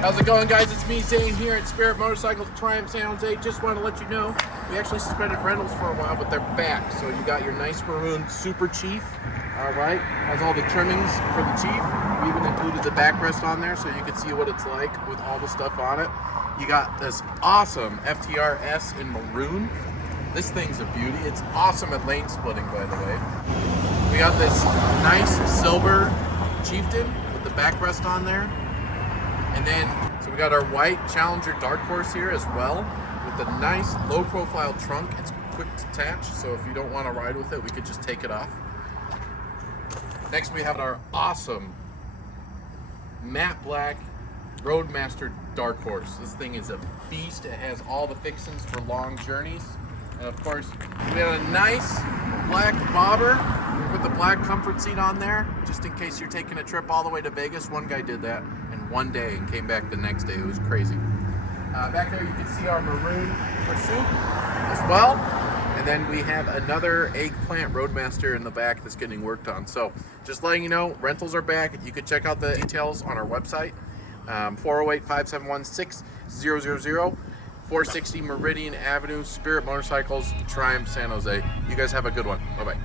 How's it going, guys? It's me, Zane, here at Spirit Motorcycles, Triumph, San Jose. Just want to let you know, we actually suspended rentals for a while, but they're back. So you got your nice maroon Super Chief, all right? Has all the trimmings for the Chief. We even included the backrest on there so you can see what it's like with all the stuff on it. You got this awesome FTR S in maroon. This thing's a beauty. It's awesome at lane splitting, by the way. We got this nice silver Chieftain with the backrest on there. And then, so we got our white Challenger Dark Horse here as well, with a nice low-profile trunk. It's quick to attach, so if you don't want to ride with it, we could just take it off. Next, we have our awesome matte black Roadmaster Dark Horse. This thing is a beast. It has all the fixings for long journeys. And of course, we have a nice black bobber with the black comfort seat on there, just in case you're taking a trip all the way to Vegas. One guy did that in one day and came back the next day. It was crazy. Back there you can see our maroon Pursuit as well. And then we have another Eggplant Roadmaster in the back that's getting worked on. So just letting you know, rentals are back. You can check out the details on our website, 408-571-6000, 460 Meridian Avenue, Spirit Motorcycles, Triumph, San Jose. You guys have a good one. Bye-bye.